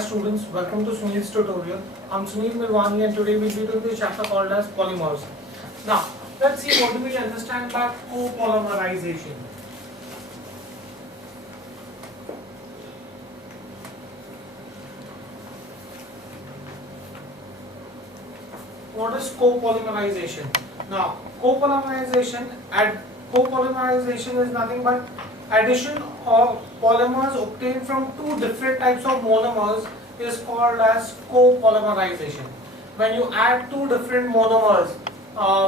Students, welcome to Sunil's tutorial. I'm Sunil Milwani and today we'll be doing the chapter called as polymers. Now, let's see what do we understand by copolymerization. What is copolymerization? Now, copolymerization is nothing but addition of polymers obtained from two different types of monomers is called as copolymerization. When you add two different monomers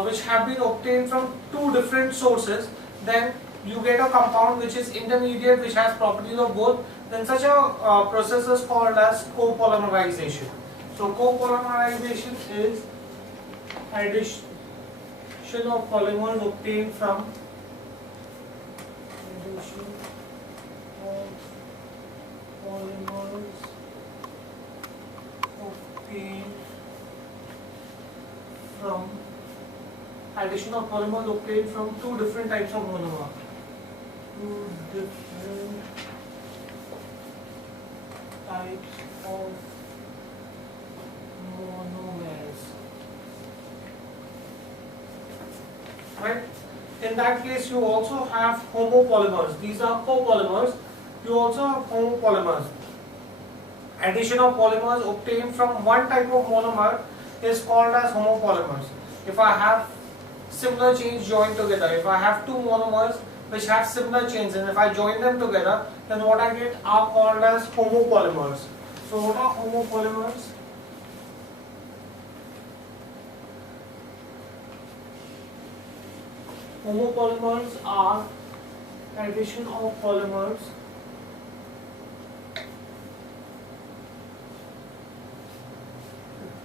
which have been obtained from two different sources, then you get a compound which is intermediate, which has properties of both. Then such a process is called as copolymerization. So copolymerization is addition of polymers obtained from addition of polymers obtained from two different types of monomer. Two different types of monomers. Right? In that case, you also have homopolymers. These are copolymers. You also have homopolymers. Addition of polymers obtained from one type of monomer is called as homopolymers. If I have similar chains joined together, if I have two monomers which have similar chains, and if I join them together, then what I get are called as homopolymers. So what are homopolymers? Homopolymers are addition of polymers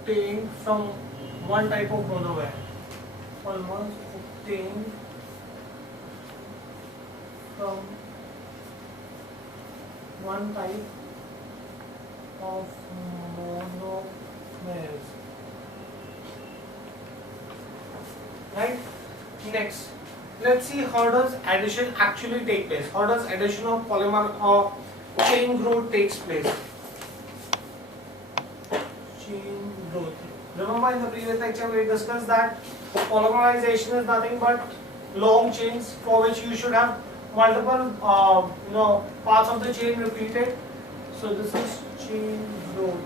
obtained from one type of monomer. Polymers obtained from one type of monomers. Right? Next, let's see how does addition actually take place. How does addition of polymer or chain growth takes place? Chain growth. Remember in the previous lecture we discussed that polymerization is nothing but long chains for which you should have multiple parts of the chain repeated. So this is chain growth.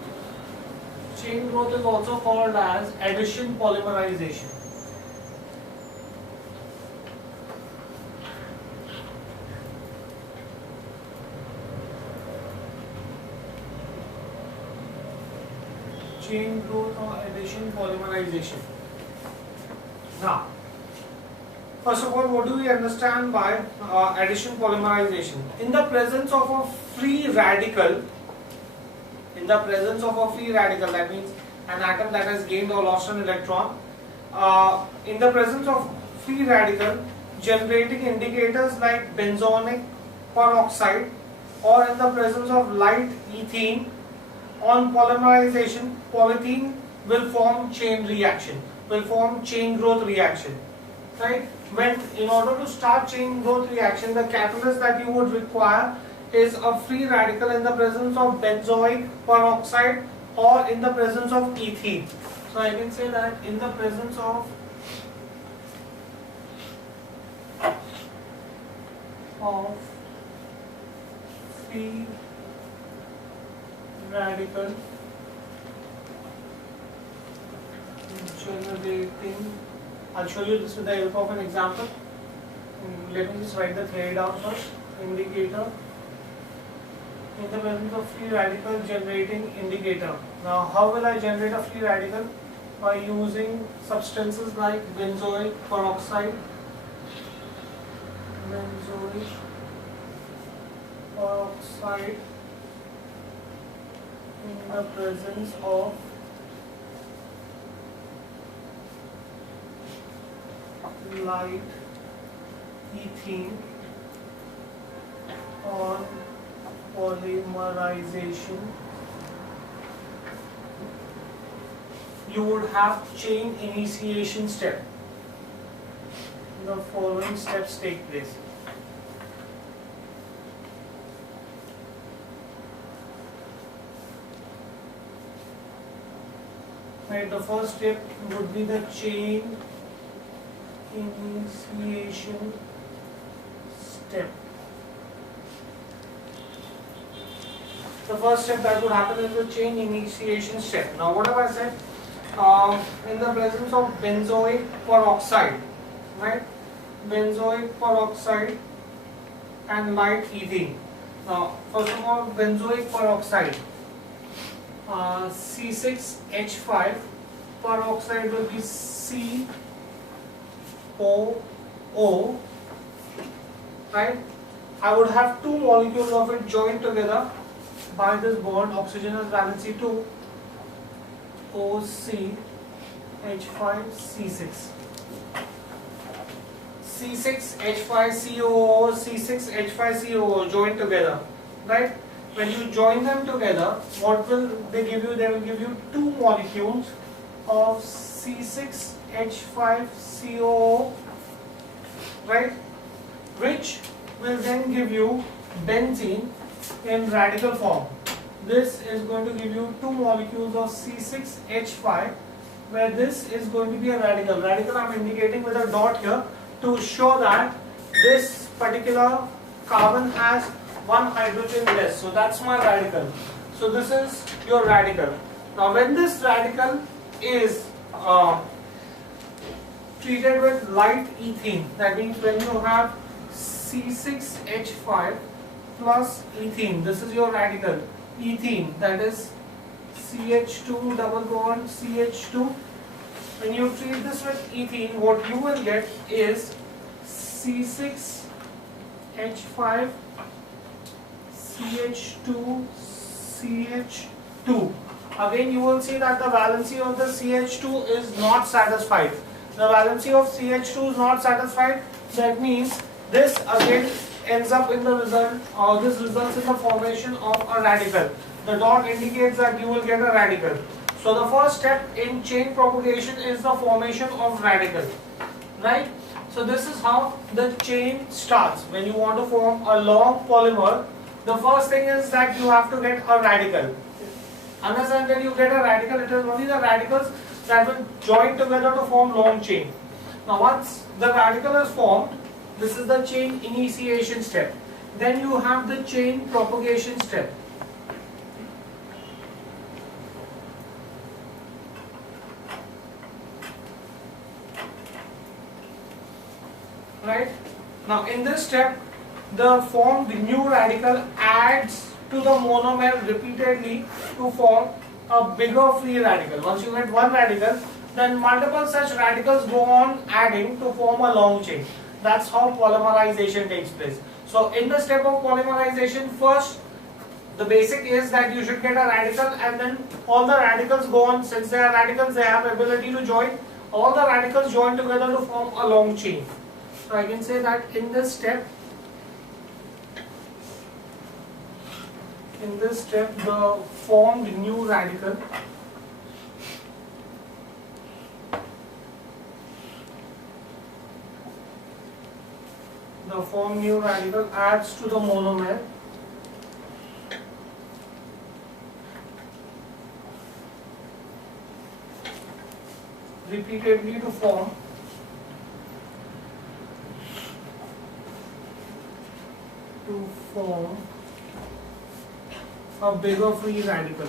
Chain growth is also called as addition polymerization. Chain growth or addition polymerization. Now, first of all, what do we understand by addition polymerization? In the presence of a free radical, that means an atom that has gained or lost an electron, in the presence of free radical, generating indicators like benzonic peroxide, or in the presence of light ethene, on polymerization, polythene will form chain growth reaction. Right? When in order to start chain growth reaction, the catalyst that you would require is a free radical in the presence of benzoic peroxide or in the presence of ethene. So I can say that in the presence of free radical generating, I'll show you this with the help of an example. Let me just write the theory down first. Indicator. In the presence of free radical generating indicator. Now how will I generate a free radical? By using substances like benzoic peroxide, in the presence of light ethene on polymerization, you would have chain initiation step. The following steps take place. Right, the first step would be the chain initiation step. The first step that would happen is the chain initiation step. Now what have I said? In the presence of benzoic peroxide, right? Benzoic peroxide and light ethene. Now first of all, benzoic peroxide, C6H5, peroxide will be COO, right? I would have two molecules of it joined together by this bond. Oxygen has valency 2, OCH5C6. C6H5COO, C6H5COO joined together, right? When you join them together, what will they give you? They will give you two molecules of C6H5COO, right? Which will then give you benzene in radical form. This is going to give you two molecules of C6H5, where this is going to be a radical. Radical I am indicating with a dot here to show that this particular carbon has one hydrogen less. So that's my radical. So this is your radical. Now when this radical is treated with light ethene, that means when you have C6H5 plus ethene, this is your radical, ethene, that is CH2 double bond CH2. When you treat this with ethene, what you will get is C6H5 CH2 CH2. Again you will see that the valency of the CH2 is not satisfied. The valency of CH2 is not satisfied. That means this again ends up in the result, or this results in the formation of a radical. The dot indicates that you will get a radical. So the first step in chain propagation is the formation of radical, right? So this is how the chain starts. When you want to form a long polymer, the first thing is that you have to get a radical. Unless and until you get a radical, it is only the radicals that will join together to form long chain. Now once the radical is formed, this is the chain initiation step. Then you have the chain propagation step. Right? Now in this step, the formed new radical adds to the monomer repeatedly to form a bigger free radical. Once you get one radical, then multiple such radicals go on adding to form a long chain. That's how polymerization takes place. So in the step of polymerization, first the basic is that you should get a radical, and then all the radicals go on. Since they are radicals, they have ability to join. All the radicals join together to form a long chain. So I can say that in this step, the formed new radical adds to the monomer repeatedly to form a bigger free radical.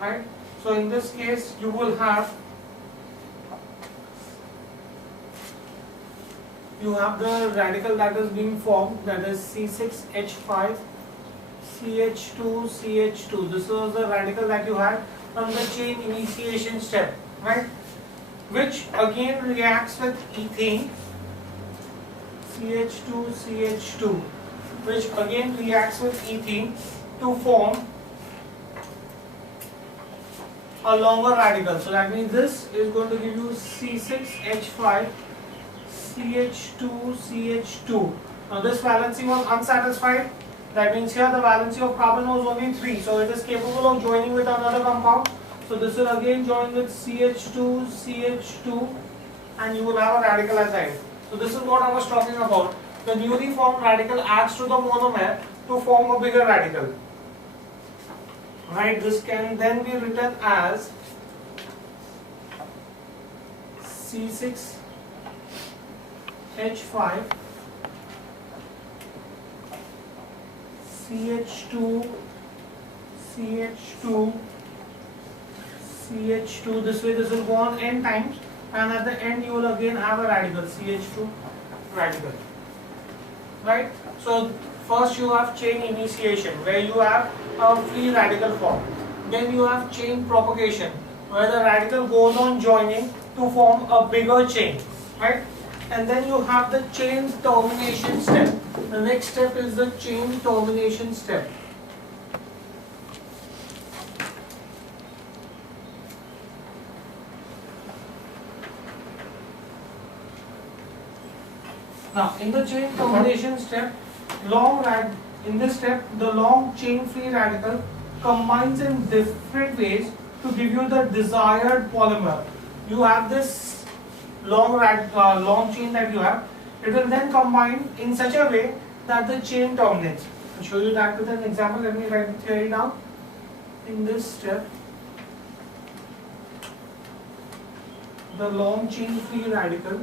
Right? So in this case, you will have the radical that is being formed, that is C6H5 CH2 CH2. This was the radical that you had from the chain initiation step, right? Which again reacts with ethane, CH2 CH2, which again reacts with ethene to form a longer radical. So that means this is going to give you C6H5 CH2 CH2. Now this valency was unsatisfied. That means here the valency of carbon was only 3. So it is capable of joining with another compound. So this will again join with CH2 CH2, and you will have a radical as end. So this is what I was talking about. the newly formed radical adds to the monomer to form a bigger radical. Right, this can then be written as C6H5 CH2 CH2 CH2. This way this will go on n times, and at the end you will again have a radical, CH2 radical. Right? So first you have chain initiation where you have a free radical form. Then you have chain propagation where the radical goes on joining to form a bigger chain. Right? And then you have the chain termination step. The next step is the chain termination step. Now, in the chain termination step, in this step, the long chain free radical combines in different ways to give you the desired polymer. You have this long chain that you have. It will then combine in such a way that the chain terminates. I'll show you that with an example. Let me write the theory down. In this step, the long chain free radical,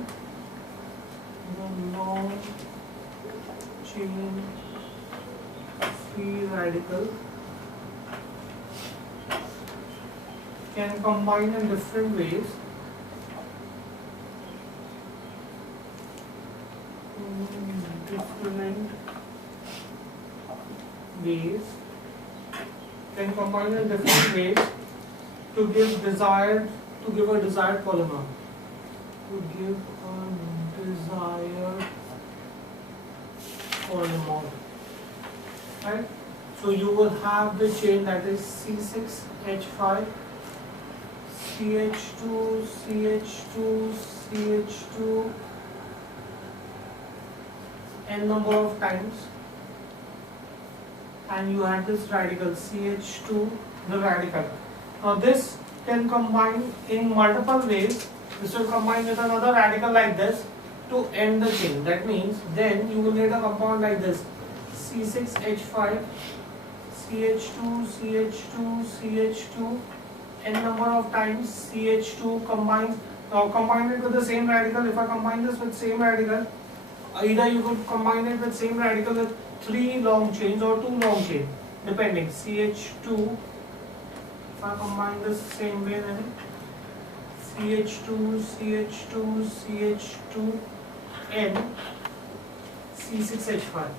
can combine in different ways. To give a desired polymer. Right? So you will have the chain that is C6H5 CH2 CH2 CH2 n number of times, and you have this radical CH2, the radical. Now this can combine in multiple ways. This will combine with another radical like this to end the chain. That means then you will get a compound like this, C6H5 CH2 CH2 CH2 n number of times CH2 combines. Now combine it with the same radical. If I combine this with same radical, either you could combine it with same radical with 3 long chains or 2 long chains, depending. CH2, if I combine this same way, then CH2 CH2 CH2 n C6H5.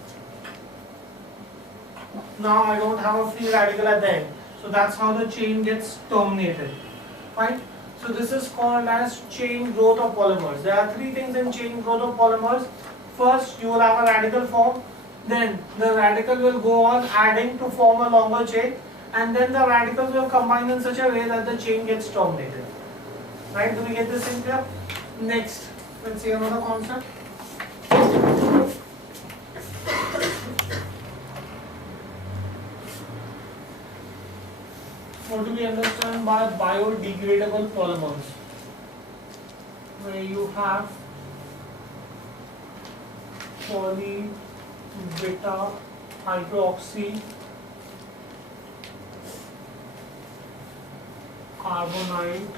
Now I don't have a free radical at the end, so that's how the chain gets terminated. Right? So this is called as chain growth of polymers. There are 3 things in chain growth of polymers. First, you will have a radical form, then the radical will go on adding to form a longer chain, and then the radicals will combine in such a way that the chain gets terminated. Right? Do we get this in clear? Next, let's see another concept. What do we understand by biodegradable polymers? Where you have poly beta hydroxy carbonide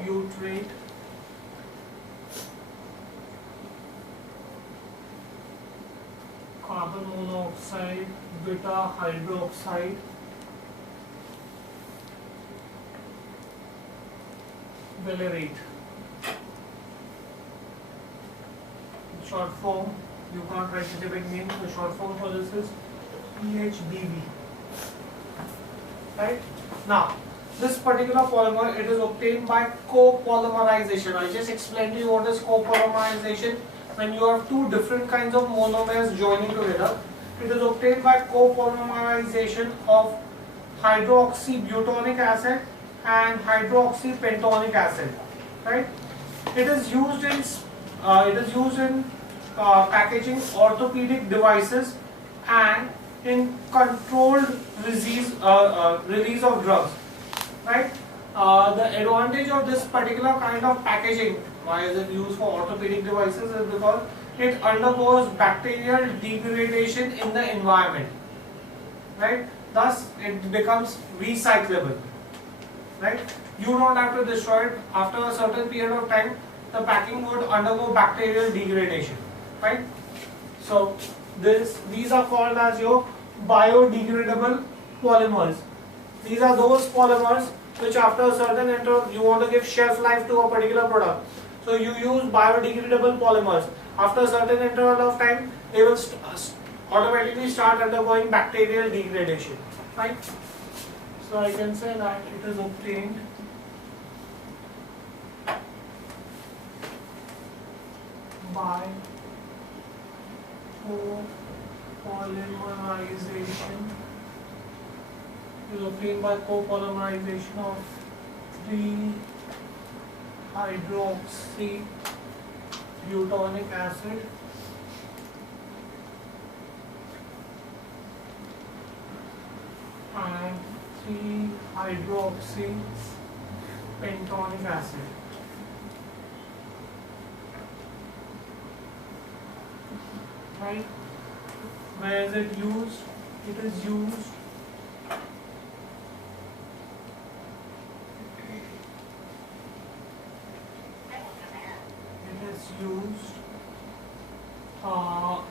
butyrate carbon monoxide beta hydroxide valerate. Short form, you can't write such a big name, the short form for this is PHBV. Right? Now, this particular polymer, it is obtained by copolymerization. I just explained to you what is copolymerization. When you have 2 different kinds of monomers joining together, it is obtained by copolymerization of hydroxybutonic acid and hydroxypentonic acid. Right? It is used in packaging orthopedic devices and in controlled release of drugs. Right? The advantage of this particular kind of packaging, why is it used for orthopedic devices, is because it undergoes bacterial degradation in the environment, right? Thus, it becomes recyclable, right? You don't have to destroy it. After a certain period of time, the packing would undergo bacterial degradation, right? So, these are called as your biodegradable polymers. These are those polymers which after a certain interval you want to give shelf life to a particular product. So you use biodegradable polymers. After a certain interval of time, they will automatically start undergoing bacterial degradation. Right? So I can say that it is obtained by copolymerization. Is obtained by copolymerization of 3-hydroxybutonic acid and 3-hydroxypentonic acid. Right? Where is it used? It is used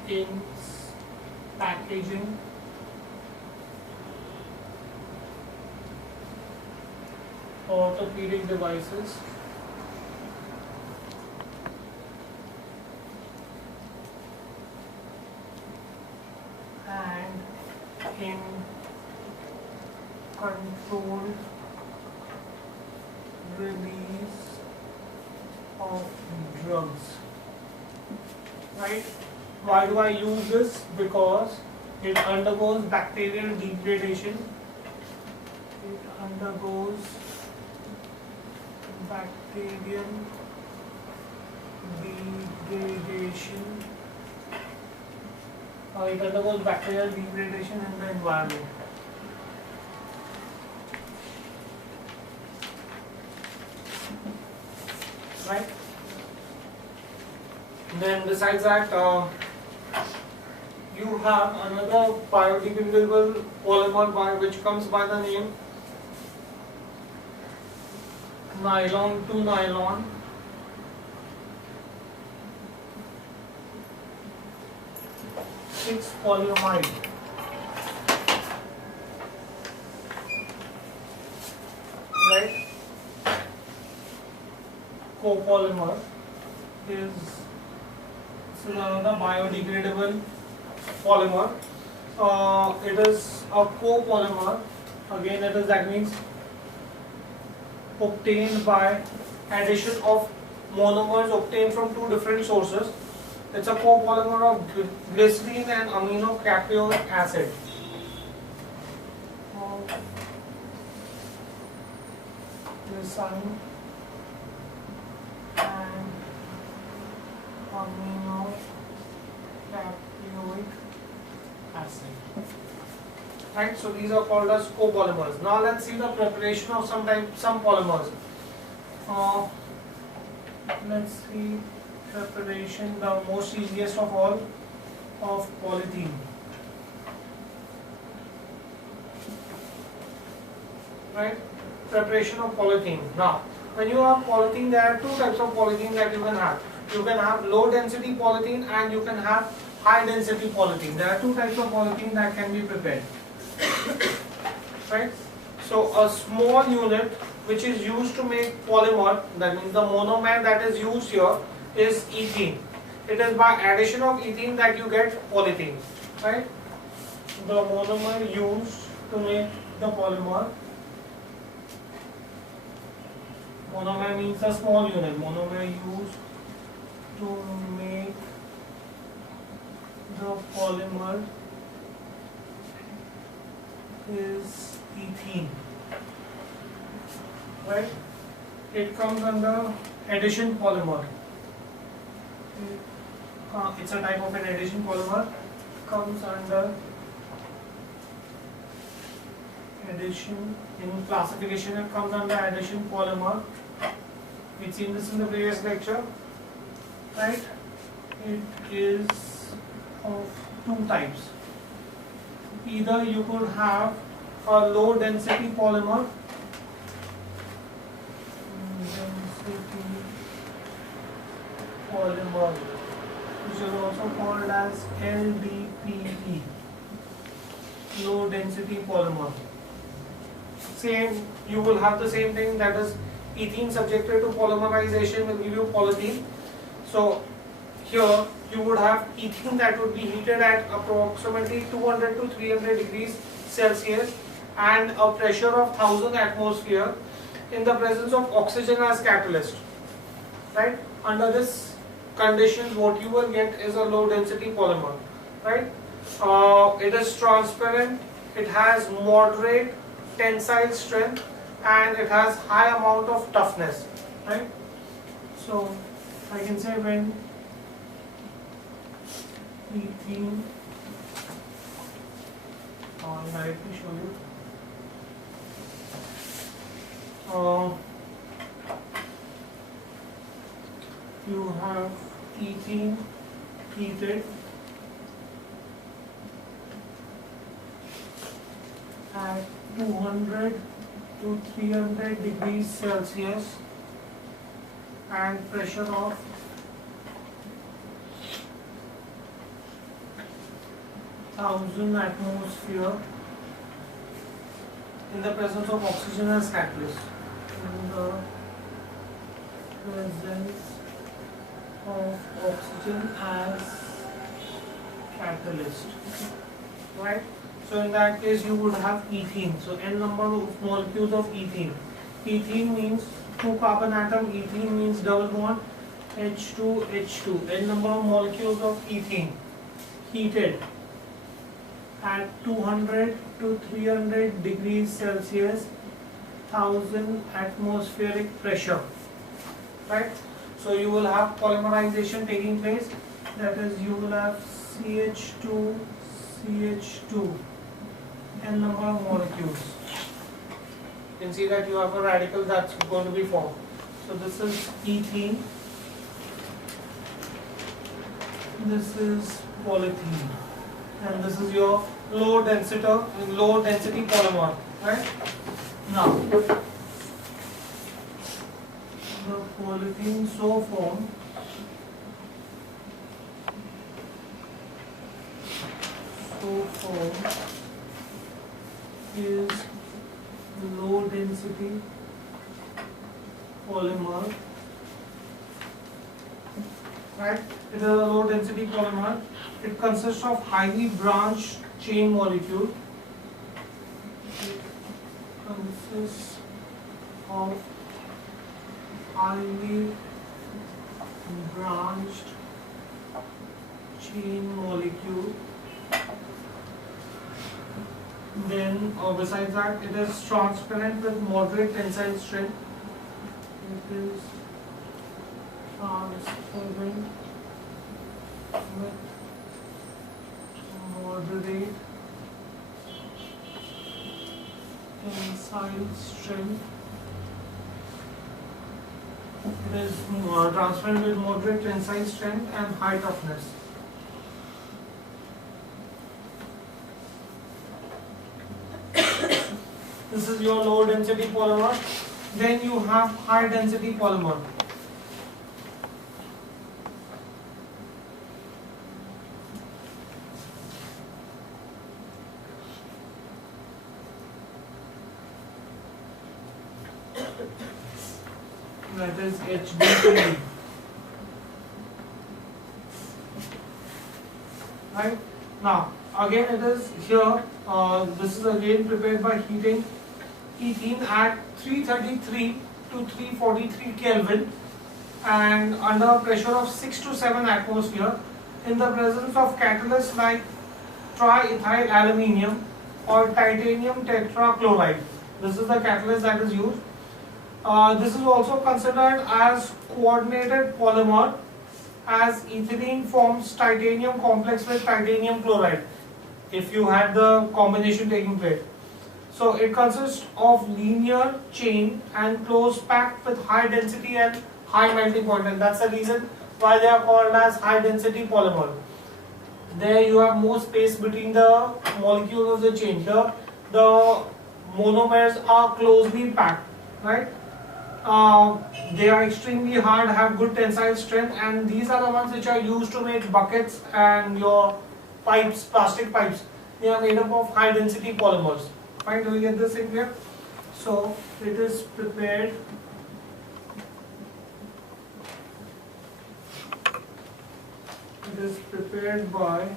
in packaging orthopedic devices and in controlled release of drugs. Right? Why do I use this? Because it undergoes bacterial degradation. It undergoes bacterial degradation. It undergoes bacterial degradation in the environment. Right? Then besides that, you have another biodegradable polymer which comes by the name nylon to nylon. Polyamide. Right? Copolymer is another biodegradable polymer. It is a copolymer. Again, that means obtained by addition of monomers obtained from two different sources. It's a copolymer of glycerine and aminocaproic acid. Glycerine and aminocaproic acid. Right, so these are called as copolymers. Now let's see the preparation of some polymers. Let's see preparation, the most easiest of all, of polythene. Right, preparation of polythene. Now, when you have polythene, there are two types of polythene that you can have. You can have low density polythene and you can have high density polythene. There are two types of polythene that can be prepared. Right? So a small unit which is used to make polymer, that means the monomer that is used here is ethene. It is by addition of ethene that you get polythene. Right? The monomer used to make the polymer. Monomer means a small unit. Monomer used to make the polymer is ethene. Right? It comes under addition polymer. It's a type of an addition polymer. Comes under Addition, in classification it comes under addition polymer. We've seen this in the previous lecture, right? It is of two types. Either you could have a low density polymer, which is also called as LDPE, low density polymer. Same, you will have the same thing, that is ethene subjected to polymerization will give you polythene. So here you would have ethene that would be heated at approximately 200 to 300 degrees Celsius and a pressure of 1000 atmosphere in the presence of oxygen as catalyst, right? Under this conditions, what you will get is a low density polymer, right? It is transparent, it has moderate tensile strength, and it has high amount of toughness, right? So I can say when ethene, I'll directly show you. You have ethene heated at 200 to 300 degrees Celsius and pressure of 1000 atmosphere in the presence of oxygen as catalyst. In the presence of oxygen as catalyst, right? So in that case you would have ethene. So n number of molecules of ethene. Ethene means 2 carbon atom, ethene means double bond, H2, H2. N number of molecules of ethene heated at 200 to 300 degrees Celsius, 1000 atmospheric pressure, right? So you will have polymerization taking place, that is you will have CH2, CH2, n number of molecules. You can see that you have a radical that's going to be formed. So this is ethene, this is polythene, and this is your low density polymer, right? Now the polythene so formed is low density polymer, right? It is a low density polymer. It consists of highly branched chain molecule. It consists of highly branched chain molecule. Then besides that, it is transparent with moderate tensile strength. It is transparent with moderate tensile strength. It is transparent with moderate tensile strength and high toughness. This is your low density polymer. Then you have high density polymer. That is HDPE. Right? Now, again it is here, this is again prepared by heating ethene at 333 to 343 Kelvin and under a pressure of 6 to 7 atmosphere in the presence of catalysts like triethyl aluminium or titanium tetrachloride. This is the catalyst that is used. This is also considered as coordinated polymer, as ethylene forms titanium complex with titanium chloride if you had the combination taking place. So it consists of linear chain and close packed with high density and high melting point, and that's the reason why they are called as high density polymer. There you have more space between the molecules of the chain. Here the monomers are closely packed, right? They are extremely hard, have good tensile strength, and these are the ones which are used to make buckets and your pipes, plastic pipes. They are made up of high density polymers. Fine, do you get this in here? So it is prepared by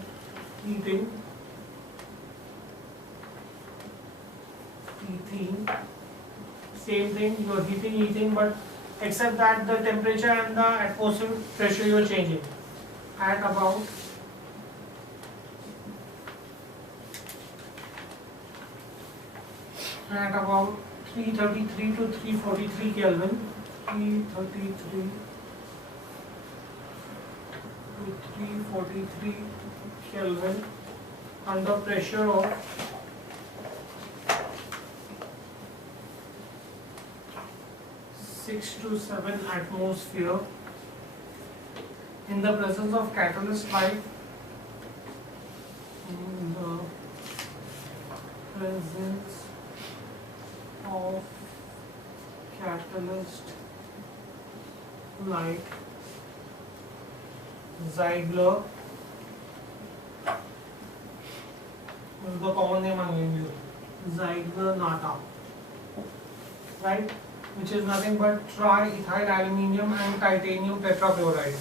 heating same thing, you're heating, but except that the temperature and the atmospheric pressure you're changing at about 333 to 343 Kelvin, 333 to 343 Kelvin under pressure of 6 to 7 atmosphere in the presence of catalyst like Ziegler, this is the common name I'm giving you, Ziegler-Natta, right? Which is nothing but triethyl aluminium and titanium tetrachloride.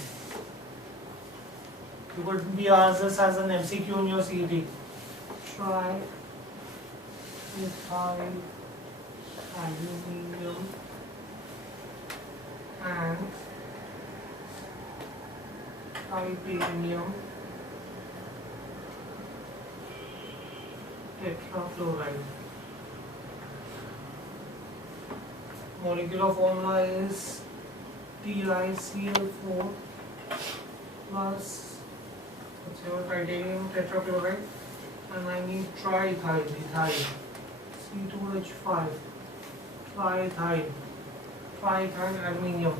You could be asked this as an MCQ in your CET. Triethyl aluminium and titanium tetrachloride. Molecular formula is TiCl4 plus what's your titanium tetrachloride, and I need triethyl, C2H5, triethyl aluminium.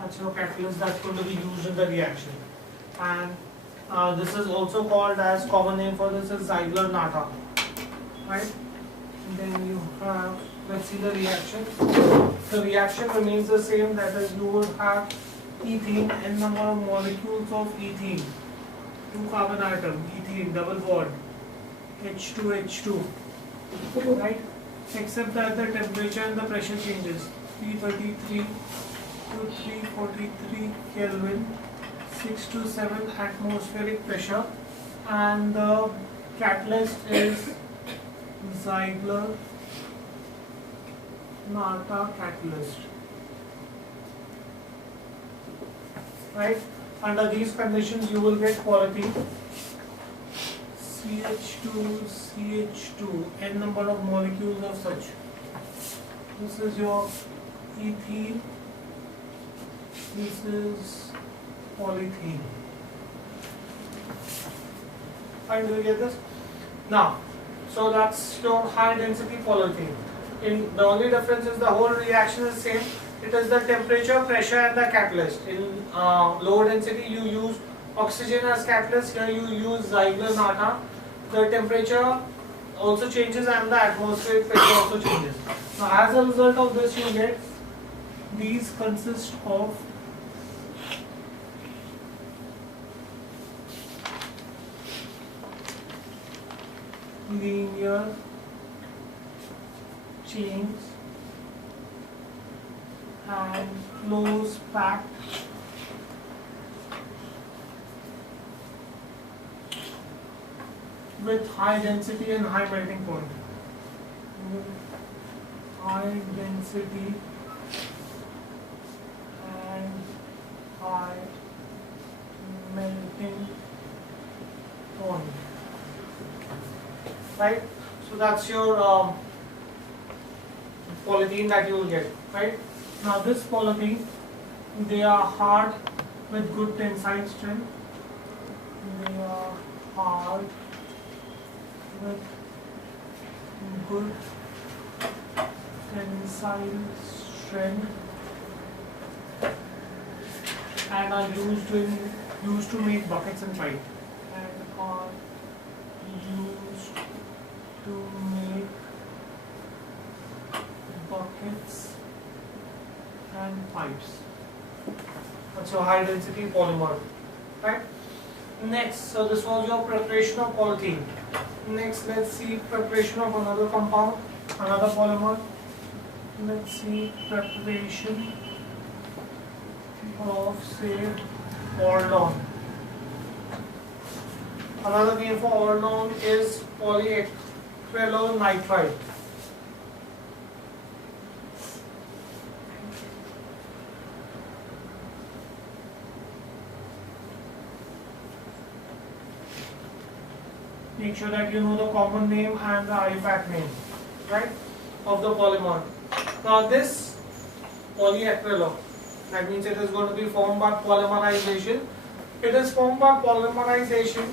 That's your catalyst that's going to be used in the reaction, and this is also called as, common name for this is Ziegler-Natta, right? And then you have, let's see the reaction. The reaction remains the same, that is you would have ethene, n number of molecules of ethene, 2 carbon atom, ethene, double bond, H2H2, right? Except that the temperature and the pressure changes, 333 to 343 Kelvin, 6 to 7 atmospheric pressure, and the catalyst is Ziegler-Natta catalyst, right? Under these conditions you will get quality CH2, n number of molecules of such. This is your ethene, this is polythene. Fine, do you get this? Now, so that's your high density polythene. The only difference is the whole reaction is same. It is the temperature, pressure and the catalyst. In low density you use oxygen as catalyst, here you use Ziegler-Natta. The temperature also changes and the atmospheric pressure also changes. Now as a result of this you get, these consist of linear chains and close packed with high density and high melting point. High density and high melting point. Right? So that's your polythene that you will get. Right? Now this polythene, they are hard with good tensile strength. They are hard with good tensile strength and are used to make buckets and pipe and are used to make buckets and pipes. That's your high density polymer, right? Next, so this was your preparation of polythene. Next, let's see preparation of another compound, another polymer. Let's see preparation of, say, Ordon. Another name for Ordon is polyacrylonitrile. Make sure that you know the common name and the IUPAC name, right, of the polymer. Now this polyacrylo, that means it is going to be formed by polymerization. It is formed by polymerization.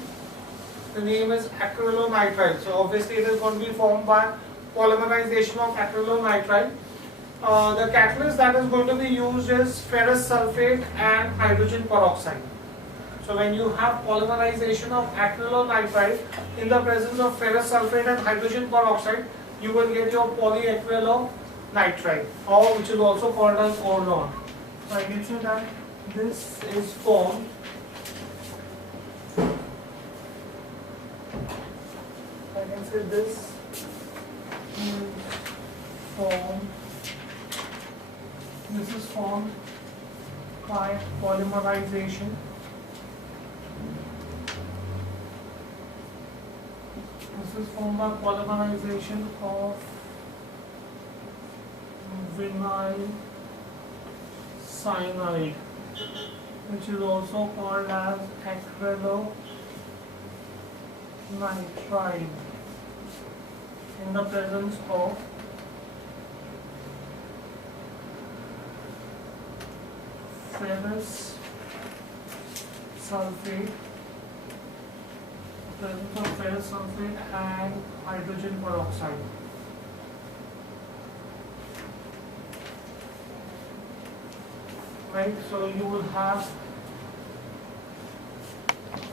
The name is acrylonitrile. So obviously it is going to be formed by polymerization of acrylonitrile. The catalyst that is going to be used is ferrous sulfate and hydrogen peroxide. So when you have polymerization of acrylonitrile in the presence of ferrous sulfate and hydrogen peroxide, you will get your polyacrylonitrile, or which is also called as Ordon. So I can say that this is formed this is formed by polymerization of vinyl cyanide, which is also called as acrylonitrile, in the presence of ferrous sulfate, and hydrogen peroxide. Right, so you will have,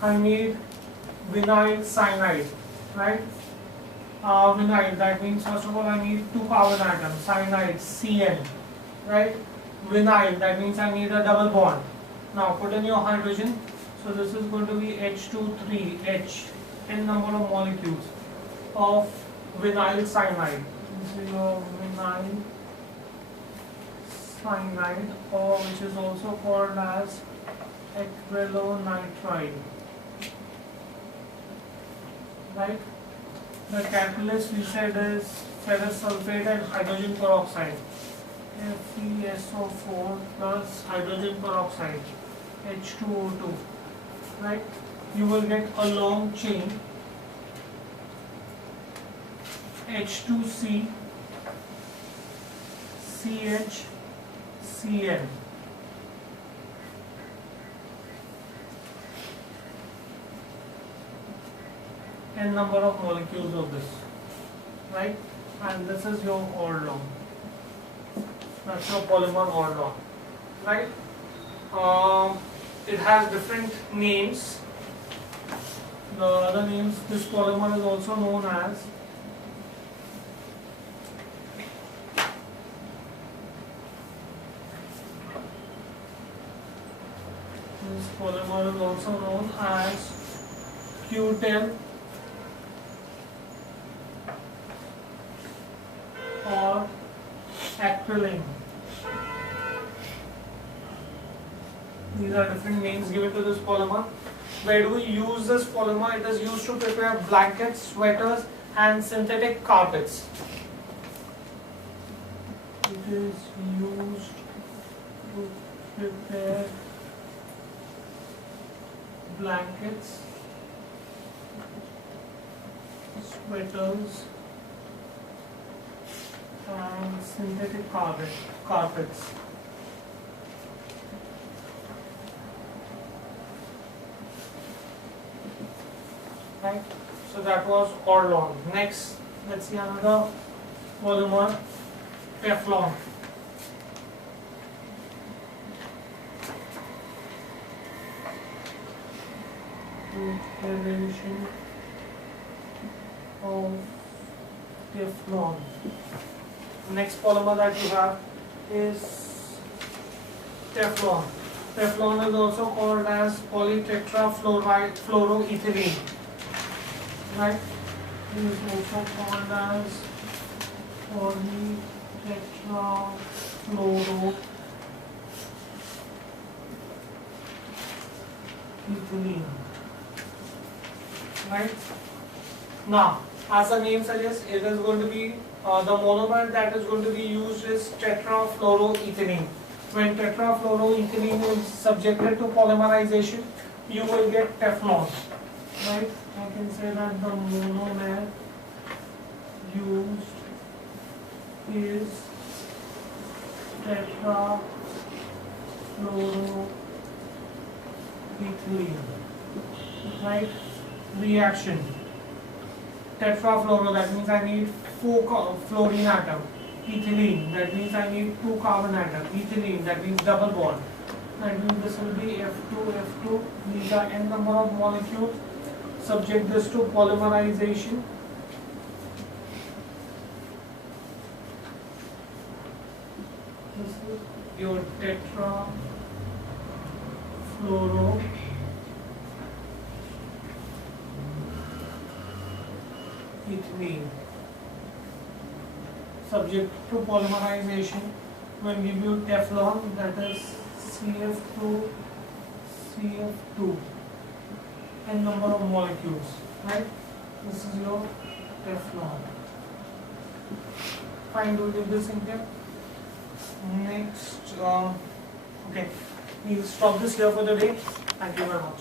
I need vinyl cyanide, right? Vinyl, that means first of all I need 2 carbon atoms, cyanide, CN, right? Vinyl, that means I need a double bond. Now put in your hydrogen, so this is going to be H2,3H, n number of molecules of vinyl cyanide. This is your vinyl cyanide, or which is also called as acrylonitrile, right? The catalyst we said is ferrous sulfate and hydrogen peroxide, FeSO4 plus hydrogen peroxide, H2O2, right? You will get a long chain, H2C, CH, Cn. N number of molecules of this, right? And this is your Ordon. That's your polymer Ordon, right? It has different names. The other names, this polymer is also known as Q10 or acrylic. These are different names given to this polymer. Where do we use this polymer? It is used to prepare blankets, sweaters and synthetic carpets. It is used to prepare blankets, sweaters and synthetic carpets. Right? So that was Ordon. Next, Let's see another polymer, Teflon. Derivation of Teflon. Next polymer that you have is Teflon. Teflon is also called as polytetrafluoroethylene. Right? It is also called as polytetrafluoroethylene. Right? Now, as the name suggests, it is going to be the monomer that is going to be used is tetrafluoroethylene. When tetrafluoroethylene is subjected to polymerization, you will get Teflon. Right? I can say that the monomer used is tetrafluoroethylene. Right? Reaction. Tetrafluoro, that means I need 4 fluorine atom. Ethylene, that means I need 2 carbon atom. Ethylene, that means double bond. That means this will be F2, F2. These are n number of molecules. Subject this to polymerization. This is your tetrafluoroethylene. Subject to polymerization will give you Teflon, that is CF2, n number of molecules, right? This is your Teflon. Fine, we'll leave this in here. Next, okay, we'll stop this here for the day. Thank you very much.